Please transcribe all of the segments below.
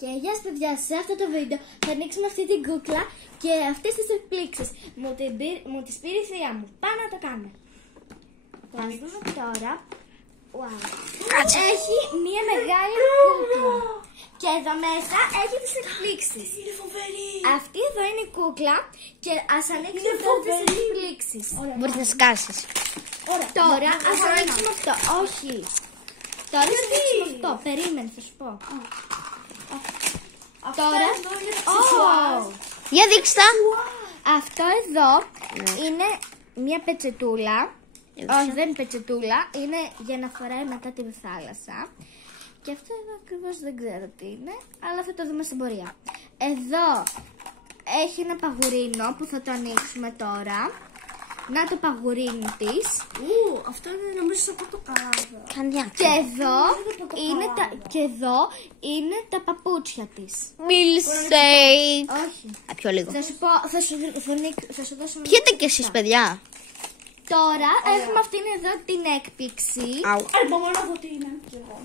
Και γεια σας παιδιά, σε αυτό το βίντεο θα ανοίξουμε αυτή την κούκλα και αυτές τις εκπλήξεις. Μου τις πήρε η θεία μου. Πάμε να το κάνουμε. Το ανοίγουμε τώρα. Wow. Έχει μία μεγάλη κούκλα. Και εδώ μέσα έχει τις εκπλήξεις. Είναι φοβερή. Αυτή εδώ είναι η κούκλα και ας ανοίξουμε τώρα τις εκπλήξεις. Μπορείς να σκάσεις. Τώρα ας ανοίξουμε αυτό. Όχι. Τώρα ας ανοίξουμε αυτό. Περίμενε, θα σου πω. Τώρα. Για δείξτε τα. Αυτό εδώ είναι μια πετσετούλα. Όχι, δεν είναι πετσετούλα. Είναι για να φοράει μετά τη θάλασσα. Και αυτό εδώ ακριβώς δεν ξέρω τι είναι, αλλά θα το δούμε στην πορεία. Εδώ έχει ένα παγουρίνο που θα το ανοίξουμε τώρα. Να το παγουρίνι της. Αυτό είναι νομίζω σαν πορτοκάλαδα. Και εδώ είναι τα παπούτσια της. Milkshake. Όχι. Πιο λίγο. Θα σου πω, θα σου δώσω. Πιείτε κι εσείς παιδιά. Τώρα έχουμε αυτήν εδώ την έκπληξη. Μπορώ να δω τι είναι κι εγώ.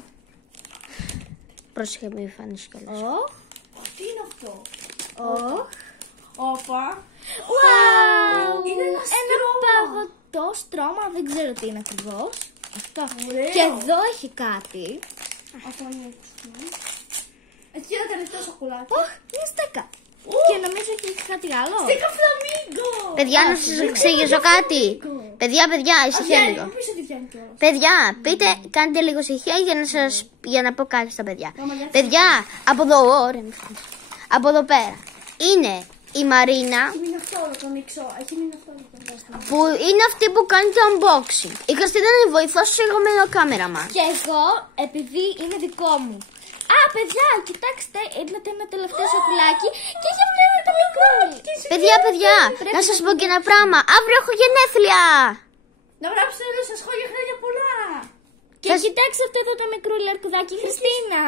Πρόσεχε μη φανείς κιόλας. Τι είναι αυτό. Όπα. Είναι ένα παγωτό στρώμα, δεν ξέρω τι είναι ακριβώς. Αυτό. Ωραίο. Και εδώ έχει κάτι. Αυτό ανοίξουμε. Εκεί ένα τελευταίο σακουλάκι. Μια στέκα. Και νομίζω έχει κάτι άλλο. Στέκα φλαμίγκο. Παιδιά, να σας εξηγήσω κάτι. Παιδιά, ησυχία λίγο. Παιδιά, πείτε, κάντε λίγο ησυχία για να πω κάτι στα παιδιά. Παιδιά, από εδώ, από εδώ πέρα είναι η Μαρίνα, Έχει μείνει αυτό όλο το ανοίξω. Έχει μείνει αυτό όλο το ανοίξω. που είναι αυτή που κάνει το unboxing. Η Χριστίνα είναι η βοηθός, εγώ με το κάμεραμα. Και εγώ, επειδή είναι δικό μου. Παιδιά, κοιτάξτε, είναι ένα τελευταίο σακουλάκι και έχει πλέον το μικρό. Παιδιά, να σας πω και ένα πράγμα. Αύριο έχω γενέθλια. Να γράψετε εδώ στα σχόλια χρόνια πολλά. Και κοιτάξτε αυτό εδώ το μικρό λαρκουδάκι, Χριστίνα.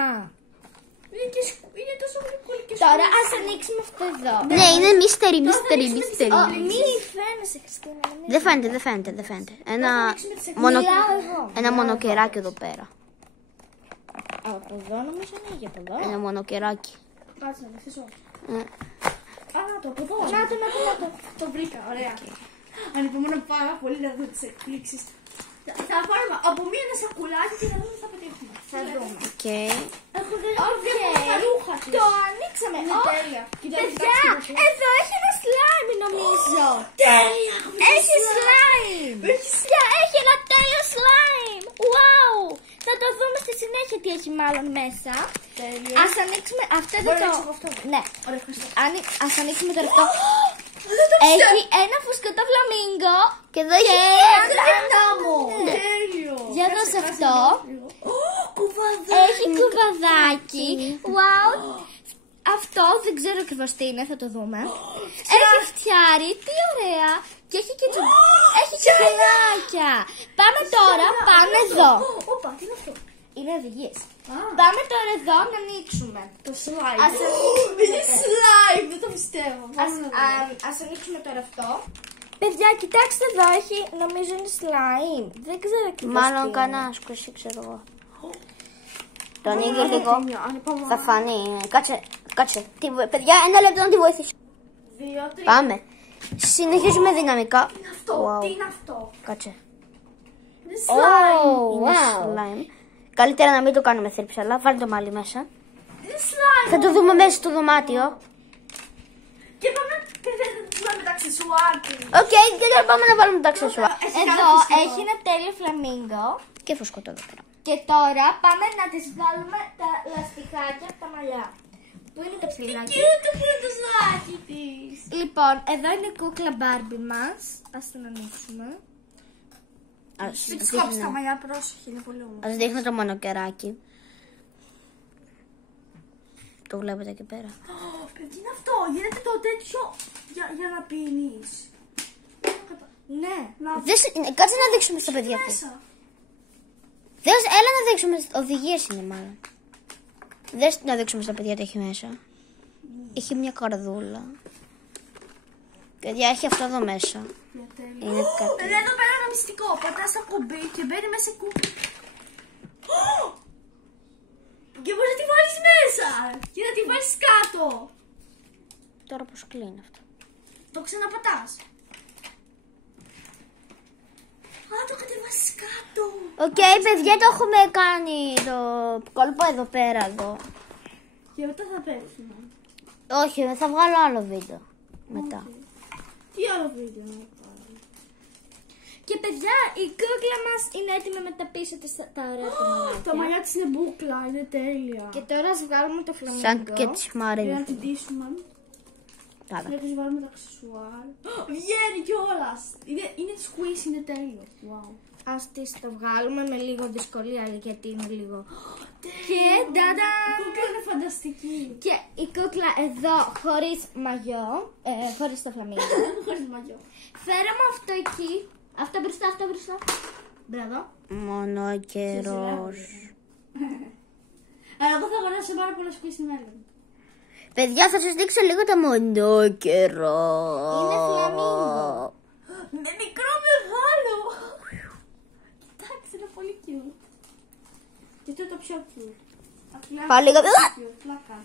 Είναι τόσο γλυκούλη και Τώρα ας ανοίξουμε αυτό εδώ. Ναι, είναι mystery. Μη φαίνεσαι, Χριστίνα. Δεν φαίνεται. Ένα μονοκεράκι εδώ πέρα. Από εδώ νομίζω ανοίγει από εδώ. Ένα μονοκεράκι. Κάτσε να μεθύσω. Να το από εδώ. Να το. Το βρήκα, ωραία. Ανυπομονώ πάρα πολύ να δω τις εκπλήξεις. Θα πάρουμε από ένα σακουλάκι και να δούμε τι θα πετύχουμε. Θα δούμε. Έχω δει τα ρούχα της. Το ανοίξαμε. Είναι τέλεια. Παιδιά, εδώ έχει ένα slime νομίζω. Τέλεια. Έχει slime. Έχει ένα τέλειο slime. Wow. Θα το δούμε στη συνέχεια τι έχει μάλλον μέσα. Τέλεια. Ας ανοίξουμε αυτό εδώ. Μπορώ να ανοίξω αυτό. Ναι. Ωραία, ευχαριστώ. Ας ανοίξουμε τώρα αυτό. Έχει ένα φουσκωτό φλαμίγκο. Και εδώ έχει Τέλειο. Για δώσε αυτό. Κουβαδάκι. Έχει κουβαδάκι. Wow. Αυτό δεν ξέρω ακριβώς τι είναι, θα το δούμε. Έχει φτιάρι, τι ωραία. Και έχει και τσουκουλάκια. Πάμε τώρα, πάμε εδώ. Όπα, τι είναι αυτό. Είναι οδηγίες. Πάμε τώρα εδώ να ανοίξουμε. Το slime. Ας ανοίξουμε Είναι slime, δεν το πιστεύω. Ας ανοίξουμε τώρα αυτό. Παιδιά, κοιτάξτε εδώ, έχει, νομίζω είναι slime. Δεν ξέρω ακριβώς μάλλον τι είναι. κανένα ασκουσί, ξέρω εγώ. Το ανοίγει λίγο. Θα φανεί. Κάτσε. Παιδιά, ένα λεπτό να τη βοηθήσω. 2, 3. Πάμε. Συνεχίζουμε δυναμικά. Τι είναι αυτό, τι είναι αυτό. Κάτσε. Είναι slime. Είναι slime. Καλύτερα να μην το κάνουμε θρύψη, αλλά βάλτε το μάλι μέσα. Είναι slime. Θα το δούμε μέσα στο δωμάτιο. Και πάμε να βάλουμε τα αξεσουάρ. Οκ, και τώρα πάμε να βάλουμε τα αξεσουάρ. Εδώ έχει ένα τέλειο φλαμίγκο. Και φουσκωτό εδώ πέρα. Και τώρα πάμε να τις βάλουμε τα λαστιχάκια από τα μαλλιά. Πού είναι το ψηλάκι? Κοίτα που είναι το ζάκι της. Λοιπόν, εδώ είναι η κούκλα Μπάρμπι μας. Ας την ανοίξουμε. Μην της κόψεις τα μαλλιά, πρόσεχε, είναι πολύ όμορφο. Ας δείχνω το μονοκεράκι. Το βλέπετε εκεί πέρα. Τι είναι αυτό, γίνεται το τέτοιο για να πίνεις. Ναι. Κάτσε να δείξουμε στα παιδιά αυτό. Μέσα. Έλα να δείξουμε. Οδηγίες είναι μάλλον. Δες να δείξουμε στα παιδιά τι έχει μέσα. Έχει μια καρδούλα. Παιδιά, έχει αυτό εδώ μέσα. Είναι κάτι. Εδώ πέρα ένα μυστικό. Πατάς το κουμπί και μπαίνει μέσα κουμπί. Και μπορείς να τη βάλεις μέσα. Και να τη βάλεις κάτω. Τώρα πώς κλείνει αυτό. Το ξαναπατάς. Α, το κατεβάσεις κάτω. Οκ, παιδιά, το έχουμε κάνει το κόλπο εδώ πέρα εδώ. Και μετά θα πέφτουμε. Όχι, θα βγάλω άλλο βίντεο μετά. Τι άλλο βίντεο να πάρω. Και παιδιά, η κούκλα μας είναι έτοιμη με τα πίσω της τα ωραία του μαλλιά. Τα μαλλιά της είναι μπούκλα, είναι τέλεια. Και τώρα ας βγάλουμε το φλαμίγκο. Σαν και τις Για Μαρίνες. να την ντύσουμε. Τάδα. Να της βάλουμε τα αξεσουάρ. Βγαίνει κιόλας. Είναι squeeze, είναι τέλειο. Wow. Ας τις το βγάλουμε με λίγο δυσκολία γιατί είναι λίγο. Και ταντά! Η κούκλα είναι φανταστική. Και η κούκλα εδώ χωρίς μαγιό, χωρίς το φλαμίγκο. Χωρίς μαγιό. Φέρε μου αυτό εκεί. Αυτό μπροστά, αυτό μπροστά. Μπράβο. Μόνο καιρός. Αλλά εγώ θα αγοράσω πάρα πολλά squeeze στη μέλλον. Παιδιά, θα σας δείξω λίγο το μονόκερο. Είναι φλαμίγκο. Με μικρό μεγάλο. Κοιτάξτε, είναι πολύ cute. Και αυτό είναι το πιο cute. Πάλι λίγο. Πλάκα.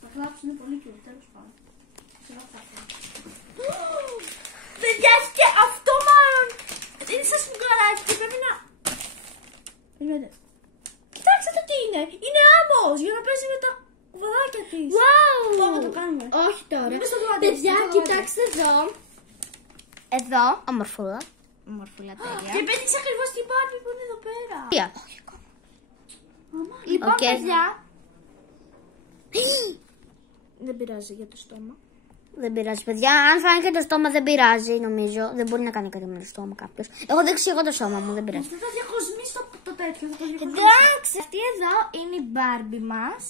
Τα κλάψη είναι πολύ cute, τέλος πάντων. Παιδιά, έχει και αυτό μάλλον. Είναι σαν σφουγγαράκι και πρέπει να... Περιμένετε. Κοιτάξτε το τι είναι. Είναι άμμος για να παίζει με τα κουβαδάκια της. Wow! Πάμε να το κάνουμε. Όχι τώρα. Μη στο δω, Παιδιά, στο δω. κοιτάξτε εδώ. Εδώ. Ομορφούλα. Μορφούλα Και τέλεια. πέτυχε ακριβώς την Barbie που είναι εδώ πέρα. Ποια? Λοιπόν, Οκ. παιδιά. Δεν πειράζει για το στόμα. Δεν πειράζει, παιδιά. Αν φάνηκε και το στόμα, δεν πειράζει, νομίζω. Δεν μπορεί να κάνει κάτι με το στόμα κάποιο. Έχω δείξει εγώ το σώμα μου, δεν πειράζει. Αυτό θα διακοσμήσει το τέτοιο. Θα το διακοσμήσει. Εντάξει, αυτή εδώ είναι η Barbie μας.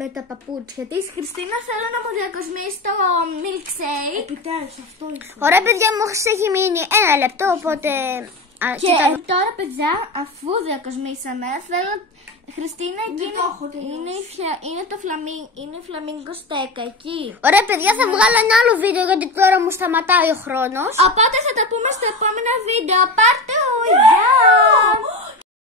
Με τα παπούτσια της. Χριστίνα, θέλω να μου διακοσμήσει το milkshake. Επιτέλους, αυτό ήθελα. Ωραία, παιδιά, μου έχει μείνει 1 λεπτό, οπότε. Και τώρα, παιδιά, αφού διακοσμήσαμε, θέλω. Χριστίνα, εκεί το έχω τελειώσει. είναι το φλαμίγκο στέκα εκεί. Ωραία, παιδιά, θα βγάλω ένα άλλο βίντεο γιατί τώρα μου σταματάει ο χρόνος. Οπότε θα τα πούμε στο επόμενο βίντεο. Πάρτε! Γεια!